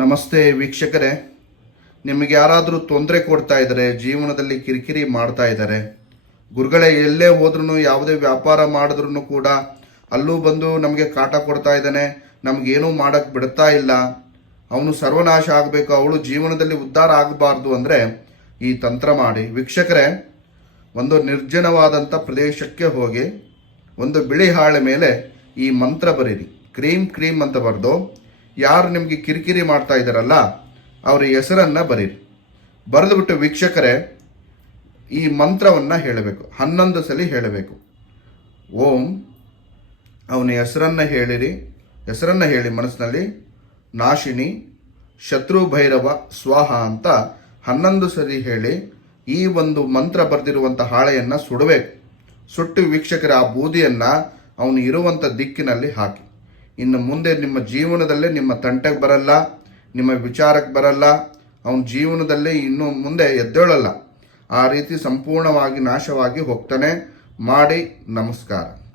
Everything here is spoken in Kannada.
ನಮಸ್ತೆ ವೀಕ್ಷಕರೇ. ನಿಮಗೆ ಯಾರಾದರೂ ತೊಂದರೆ ಕೊಡ್ತಾ ಇದ್ದಾರೆ, ಜೀವನದಲ್ಲಿ ಕಿರಿಕಿರಿ ಮಾಡ್ತಾ ಇದ್ದಾರೆ. ಗುರುಗಳೇ, ಎಲ್ಲೇ ಹೋದ್ರೂ ಯಾವುದೇ ವ್ಯಾಪಾರ ಮಾಡಿದ್ರು ಕೂಡ ಅಲ್ಲೂ ಬಂದು ನಮಗೆ ಕಾಟ ಕೊಡ್ತಾ ಇದ್ದಾನೆ. ನಮಗೇನೂ ಮಾಡಕ್ಕೆ ಬಿಡ್ತಾ ಇಲ್ಲ. ಅವನು ಸರ್ವನಾಶ ಆಗಬೇಕು, ಅವಳು ಜೀವನದಲ್ಲಿ ಉದ್ಧಾರ ಆಗಬಾರ್ದು ಅಂದರೆ ಈ ತಂತ್ರ ಮಾಡಿ. ವೀಕ್ಷಕರೇ, ಒಂದು ನಿರ್ಜನವಾದಂಥ ಪ್ರದೇಶಕ್ಕೆ ಹೋಗಿ, ಒಂದು ಬಿಳಿ ಹಾಳೆ ಮೇಲೆ ಈ ಮಂತ್ರ ಬರೀರಿ. ಕ್ರೀಮ್ ಕ್ರೀಮ್ ಅಂತ ಬರೆದು ಯಾರು ನಿಮಗೆ ಕಿರಿಕಿರಿ ಮಾಡ್ತಾ ಇದ್ದಾರಲ್ಲ, ಅವರ ಹೆಸರನ್ನು ಬರೀರಿ. ಬರೆದುಬಿಟ್ಟು ವೀಕ್ಷಕರೇ, ಈ ಮಂತ್ರವನ್ನು ಹೇಳಬೇಕು. ಹನ್ನೊಂದು ಸಲ ಹೇಳಬೇಕು. ಓಂ, ಅವನ ಹೆಸರನ್ನು ಹೇಳಿರಿ. ಹೆಸರನ್ನು ಹೇಳಿ ಮನಸ್ಸಿನಲ್ಲಿ, ನಾಶಿನಿ, ಶತ್ರು ಭೈರವ, ಸ್ವಾಹ ಅಂತ ಹನ್ನೊಂದು ಸರಿ ಹೇಳಿ ಈ ಒಂದು ಮಂತ್ರ ಬರೆದಿರುವಂಥ ಹಾಳೆಯನ್ನು ಸುಡಬೇಕು. ಸುಟ್ಟು ವೀಕ್ಷಕರ ಆ ಬೂದಿಯನ್ನು ಅವನು ಇರುವಂಥ ದಿಕ್ಕಿನಲ್ಲಿ ಹಾಕಿ. ಇನ್ನು ಮುಂದೆ ನಿಮ್ಮ ಜೀವನದಲ್ಲೇ ನಿಮ್ಮ ತಂಟೆಗೆ ಬರಲ್ಲ, ನಿಮ್ಮ ವಿಚಾರಕ್ಕೆ ಬರಲ್ಲ, ಅವನ ಜೀವನದಲ್ಲೇ ಇನ್ನು ಮುಂದೆ ಎದ್ದೇಳಲ್ಲ. ಆ ರೀತಿ ಸಂಪೂರ್ಣವಾಗಿ ನಾಶವಾಗಿ ಹೋಗ್ತಾನೆ. ಮಾಡಿ ನಮಸ್ಕಾರ.